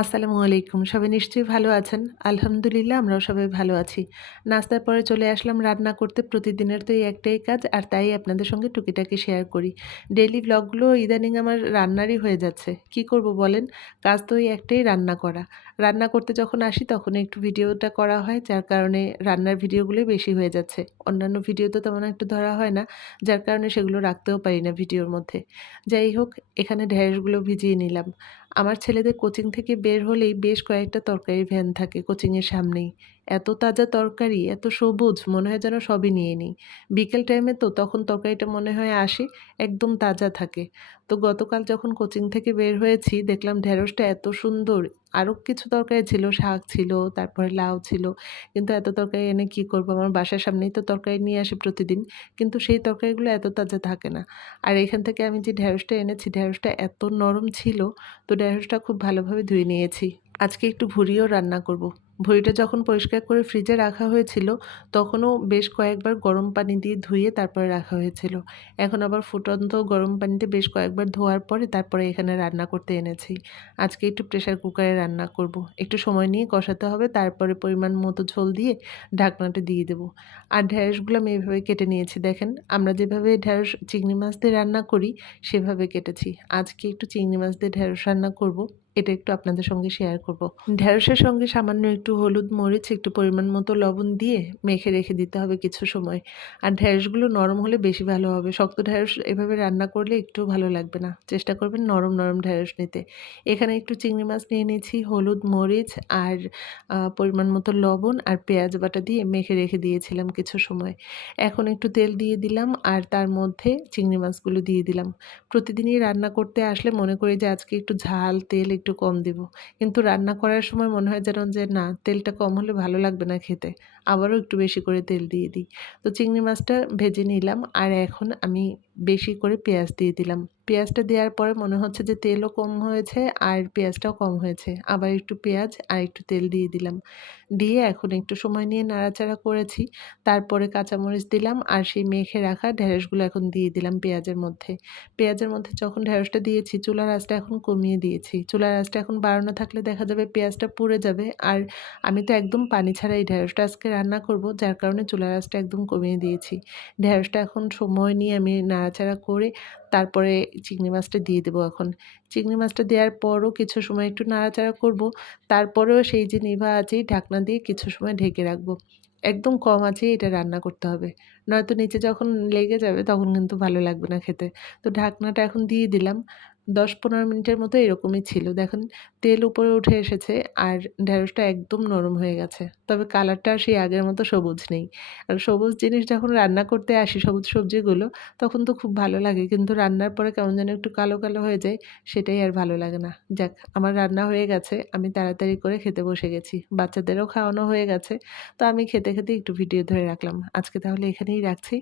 আসসালামু আলাইকুম। সবাই নিশ্চয়ই ভালো আছেন? আলহামদুলিল্লাহ, আমরাও সবাই ভালো আছি। নাস্তার পরে চলে আসলাম রান্না করতে। প্রতিদিনের তো এই একটাই কাজ, আর তাই আপনাদের সঙ্গে টুকিটাকি শেয়ার করি। ডেইলি ব্লগগুলো ইদানিং আমার রান্নারই হয়ে যাচ্ছে। কি করব বলেন? কাজ তো এই একটাই রান্না করা। রান্না করতে যখন আসি, তখন একটু ভিডিওটা করা হয়, যার কারণে রান্নার ভিডিওগুলোই বেশি হয়ে যাচ্ছে। অন্যান্য ভিডিও তো তেমন একটু ধরা হয় না, যার কারণে সেগুলো রাখতেও পারি না ভিডিওর মধ্যে। যাই হোক, এখানে ঢ্যাঁড়সগুলো ভিজিয়ে নিলাম। আমার ছেলেদের কোচিং থেকে বের হলেই বেশ কয়েকটা তরকারির ভ্যান থাকে কোচিংয়ের সামনেই। এত তাজা তরকারি, এত সবুজ, মনে হয় যেন সবই নিয়ে নিই। বিকেল টাইমে তো তখন তরকারিটা মনে হয় আসে, একদম তাজা থাকে। তো গতকাল যখন কোচিং থেকে বের হয়েছি, দেখলাম ঢেঁড়সটা এত সুন্দর। আরও কিছু তরকারি ছিল, শাক ছিল, তারপরে লাউ ছিল। কিন্তু এত তরকারি এনে কি করব? আমার বাসার সামনেই তো তরকারি নিয়ে আসে প্রতিদিন। কিন্তু সেই তরকারিগুলো এত তাজা থাকে না। আর এখান থেকে আমি যে ঢেঁড়সটা এনেছি, ঢেঁড়সটা এত নরম ছিল, তো ঢেঁড়সটা খুব ভালোভাবে ধুয়ে নিয়েছি। আজকে একটু ভুড়িও রান্না করব। ভুঁড়িটা যখন পরিষ্কার করে ফ্রিজে রাখা হয়েছিল, তখনও বেশ কয়েকবার গরম পানি দিয়ে ধুয়ে তারপরে রাখা হয়েছিল। এখন আবার ফুটন্ত গরম পানিতে বেশ কয়েকবার ধোয়ার পরে তারপরে এখানে রান্না করতে এনেছি। আজকে একটু প্রেশার কুকারে রান্না করব। একটু সময় নিয়ে কষাতে হবে, তারপরে পরিমাণ মতো ঝোল দিয়ে ঢাকনাটা দিয়ে দেবো। আর ঢ্যাঁড়সগুলো আমি এভাবে কেটে নিয়েছি, দেখেন। আমরা যেভাবে ঢ্যাঁড়স চিংড়ি মাছ দিয়ে রান্না করি, সেভাবে কেটেছি। আজকে একটু চিংড়ি মাছ দিয়ে ঢ্যাঁড়স রান্না করব। এটা একটু আপনাদের সঙ্গে শেয়ার করব। ঢ্যাঁড়সের সঙ্গে সামান্য একটু হলুদ মরিচ, একটু পরিমাণ মতো লবণ দিয়ে মেখে রেখে দিতে হবে কিছু সময়। আর ঢ্যাঁড়সগুলো নরম হলে বেশি ভালো হবে। শক্ত ঢ্যাঁড়স এভাবে রান্না করলে একটু ভালো লাগবে না। চেষ্টা করবেন নরম নরম ঢ্যাঁড়স নিতে। এখানে একটু চিংড়ি মাছ নিয়ে নিয়েছি, হলুদ মরিচ আর পরিমাণ মতো লবণ আর পেঁয়াজ বাটা দিয়ে মেখে রেখে দিয়েছিলাম কিছু সময়। এখন একটু তেল দিয়ে দিলাম আর তার মধ্যে চিংড়ি মাছগুলো দিয়ে দিলাম। প্রতিদিনই রান্না করতে আসলে মনে করি যে আজকে একটু ঝাল, তেল একটু কম দিব। কিন্তু রান্না করার সময় মনে হয় যেন যে, না, তেলটা কম হলে ভালো লাগবে না খেতে। আবারও একটু বেশি করে তেল দিয়ে দিই। তো চিংড়ি মাছটা ভেজে নিলাম। আর এখন আমি বেশি করে পেঁয়াজ দিয়ে দিলাম। পেঁয়াজটা দেওয়ার পরে মনে হচ্ছে যে তেলও কম হয়েছে আর পেঁয়াজটাও কম হয়েছে। আবার একটু পেঁয়াজ আর একটু তেল দিয়ে দিলাম। দিয়ে এখন একটু সময় নিয়ে নাড়াচাড়া করেছি। তারপরে কাঁচামরিচ দিলাম আর সেই মেখে রাখা ঢেঁড়সগুলো এখন দিয়ে দিলাম পেঁয়াজের মধ্যে। পেঁয়াজের মধ্যে যখন ঢেঁড়সটা দিয়েছি, চুলার আঁচটা এখন কমিয়ে দিয়েছি। চুলার আঁচটা এখন বাড়ানো থাকলে দেখা যাবে পেঁয়াজটা পুড়ে যাবে। আর আমি তো একদম পানি ছাড়া এই ঢেঁড়সটা আজকে রান্না করব, যার কারণে চুলার আঁচটা একদম কমিয়ে দিয়েছি। ঢেঁড়সটা এখন সময় নিয়ে আমি নাড়াচাড়া করে তারপরে চিংড়ি মাছটা দিয়ে দেবো এখন। চিংড়ি মাছটা দেওয়ার পরও কিছু সময় একটু নাড়াচাড়া করব। তারপরেও সেই যে নিভা আছেই ঢাকনা দিয়ে কিছু সময় ঢেকে রাখব। একদম কম আছে এটা রান্না করতে হবে। নয়তো নিচে যখন লেগে যাবে তখন কিন্তু ভালো লাগবে না খেতে। তো ঢাকনাটা এখন দিয়ে দিলাম। দশ পনেরো মিনিটের মতো এরকমই ছিল। দেখুন, তেল উপরে উঠে এসেছে আর ঢেঁড়সটা একদম নরম হয়ে গেছে। তবে কালারটা আর সেই আগের মতো সবুজ নেই। আর সবুজ জিনিস যখন রান্না করতে আসি, সবুজ সবজিগুলো, তখন তো খুব ভালো লাগে। কিন্তু রান্নার পরে কেমন যেন একটু কালো কালো হয়ে যায়, সেটাই আর ভালো লাগে না। যাক, আমার রান্না হয়ে গেছে। আমি তাড়াতাড়ি করে খেতে বসে গেছি। বাচ্চাদেরও খাওয়ানো হয়ে গেছে। তো আমি খেতে খেতে একটু ভিডিও ধরে রাখলাম। আজকে তাহলে এখানেই রাখছি।